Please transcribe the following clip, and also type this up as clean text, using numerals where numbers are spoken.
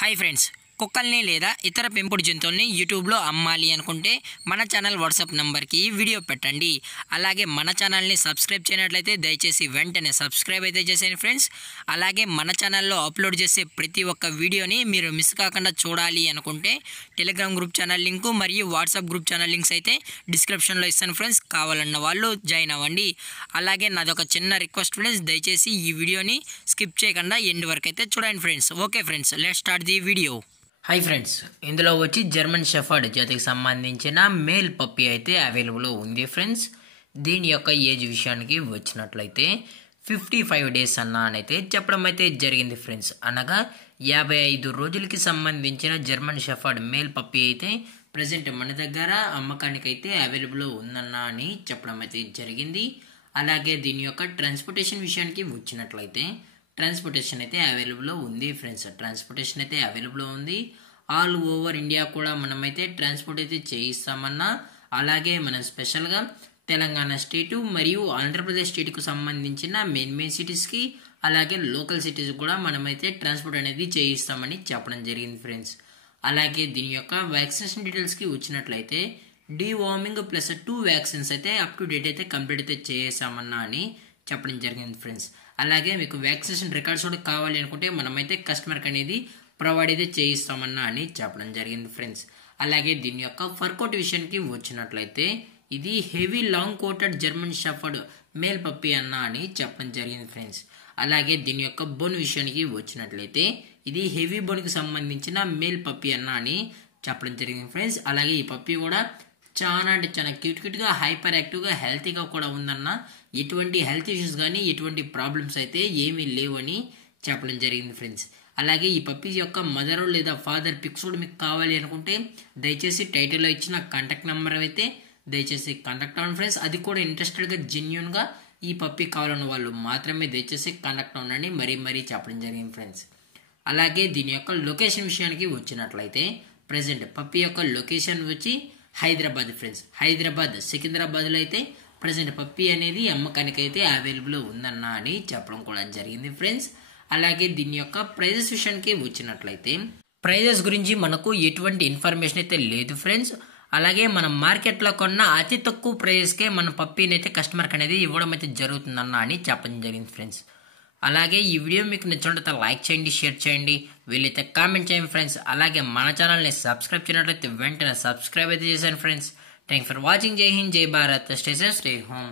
Hi friends, కుక్కల్ని లేదా ఇతర పెంపుడు జంతువుల్ని యూట్యూబ్లో అమ్మాలి అనుకుంటే మన ఛానల్ వాట్సాప్ నెంబర్కి వీడియో పెట్టండి. అలాగే మన ఛానల్ని సబ్స్క్రైబ్ చేయనట్లయితే దయచేసి వెంటనే సబ్స్క్రైబ్ అయితే చేసేయండి ఫ్రెండ్స్. అలాగే మన ఛానల్లో అప్లోడ్ చేసే ప్రతి ఒక్క వీడియోని మీరు మిస్ కాకుండా చూడాలి అనుకుంటే టెలిగ్రామ్ గ్రూప్ ఛానల్ లింకు మరియు వాట్సాప్ గ్రూప్ ఛానల్ లింక్స్ అయితే డిస్క్రిప్షన్లో ఇస్తాను ఫ్రెండ్స్. కావాలన్న వాళ్ళు జాయిన్ అవ్వండి. అలాగే నాది ఒక చిన్న రిక్వెస్ట్ ఫ్రెండ్స్, దయచేసి ఈ వీడియోని స్కిప్ చేయకుండా ఎండ్ వరకు అయితే చూడండి friends. Okay friends, let's start the video. Hi friends, ఇందులో వచ్చి జర్మన్ షెఫర్డ్ జాతికి సంబంధించిన మేల్ పప్పీ అయితే అవైలబుల్ ఉంది ఫ్రెండ్స్. దీని యొక్క ఏజ్ విషయానికి వచ్చినట్లయితే 55 డేస్ అయితే చెప్పడం అయితే జరిగింది ఫ్రెండ్స్. అనగా 55 రోజులకి సంబంధించిన జర్మన్ షెఫర్డ్ మేల్ పప్పీ అయితే ప్రజెంట్ మన దగ్గర అమ్మకానికి అయితే అవైలబుల్ ఉందన్నా అని చెప్పడం అయితే జరిగింది. అలాగే దీని యొక్క ట్రాన్స్పోర్టేషన్ విషయానికి వచ్చినట్లయితే ట్రాన్స్పోర్టేషన్ అయితే అవైలబుల్లో ఉంది ఫ్రెండ్స్. ట్రాన్స్పోర్టేషన్ అయితే అవైలబుల్లో ఉంది. ఆల్ ఓవర్ ఇండియా కూడా మనమైతే ట్రాన్స్పోర్ట్ అయితే చేయిస్తామన్నా. అలాగే మనం స్పెషల్గా తెలంగాణ స్టేటు మరియు ఆంధ్రప్రదేశ్ స్టేట్కు సంబంధించిన మెయిన్ సిటీస్కి అలాగే లోకల్ సిటీస్ కూడా మనమైతే ట్రాన్స్పోర్ట్ అనేది చేయిస్తామని చెప్పడం జరిగింది ఫ్రెండ్స్. అలాగే దీని యొక్క వ్యాక్సినేషన్ డీటెయిల్స్కి వచ్చినట్లయితే డీవార్మింగ్ ప్లస్ 2 వ్యాక్సిన్స్ అయితే అప్ టు డేట్ అయితే కంప్లీట్ అయితే చేసామన్నా అని చెప్పడం జరిగింది ఫ్రెండ్స్. అలాగే మీకు వ్యాక్సినేషన్ రికార్డ్స్ కూడా కావాలి అనుకుంటే మనమైతే కస్టమర్కి అనేది ప్రొవైడ్ అయితే చేయిస్తామన్నా అని చెప్పడం జరిగింది ఫ్రెండ్స్. అలాగే దీని యొక్క ఫర్ కోట్ విషయానికి వచ్చినట్లయితే ఇది heavy long coated German shepherd male puppy అన్నా అని చెప్పడం జరిగింది ఫ్రెండ్స్. అలాగే దీని యొక్క బోన్ విషయానికి వచ్చినట్లయితే ఇది హెవీ బోన్కి సంబంధించిన మేల్ పప్పీ అన్నా అని చెప్పడం జరిగింది ఫ్రెండ్స్. అలాగే ఈ పప్పీ కూడా చాలా అంటే చాలా క్యూట్గా హైపర్ యాక్టివ్గా హెల్తీగా కూడా ఉందన్న. ఎటువంటి హెల్త్ ఇష్యూస్ కానీ ఎటువంటి ప్రాబ్లమ్స్ అయితే ఏమీ లేవని చెప్పడం జరిగింది ఫ్రెండ్స్. అలాగే ఈ పప్పీ యొక్క మదర్ లేదా ఫాదర్ పిక్స్ కూడా మీకు కావాలి అనుకుంటే దయచేసి టైటిల్లో ఇచ్చిన కాంటాక్ట్ నెంబర్ అయితే దయచేసి కాంటాక్ట్ అవ్వండి ఫ్రెండ్స్. అది కూడా ఇంట్రెస్టెడ్గా జెన్యున్గా ఈ పప్పీ కావాలన్న వాళ్ళు మాత్రమే దయచేసి కాంటాక్ట్ అవ్వండి మరీ చెప్పడం జరిగింది ఫ్రెండ్స్. అలాగే దీని యొక్క లొకేషన్ విషయానికి వచ్చినట్లయితే ప్రజెంట్ పప్పీ యొక్క లొకేషన్ వచ్చి హైదరాబాద్ ఫ్రెండ్స్. హైదరాబాద్ సికింద్రాబాద్లో అయితే ప్రజెంట్ పప్పీ అనేది అమ్మకానికి అయితే అవైలబుల్ ఉందన్నా అని చెప్పడం కూడా జరిగింది ఫ్రెండ్స్. అలాగే దీని యొక్క ప్రైజెస్ విషయానికి వచ్చినట్లయితే ప్రైజెస్ గురించి మనకు ఎటువంటి ఇన్ఫర్మేషన్ అయితే లేదు ఫ్రెండ్స్. అలాగే మనం మార్కెట్లో కొన్న అతి తక్కువ ప్రైజెస్కే మన పప్పీని అయితే కస్టమర్కి అనేది ఇవ్వడం అయితే జరుగుతుందన్నా అని చెప్పడం జరిగింది ఫ్రెండ్స్. అలాగే ఈ వీడియో మీకు నచ్చినట్లయితే లైక్ చేయండి, షేర్ చేయండి, వీలైతే కామెంట్ చేయండి ఫ్రెండ్స్. అలాగే మన ఛానల్ని సబ్స్క్రైబ్ చేయనట్లయితే వెంటనే సబ్స్క్రైబ్ అయితే చేశాను ఫ్రెండ్స్. Thank for watching. జై హింద్, జై Bharat, stay safe, stay home.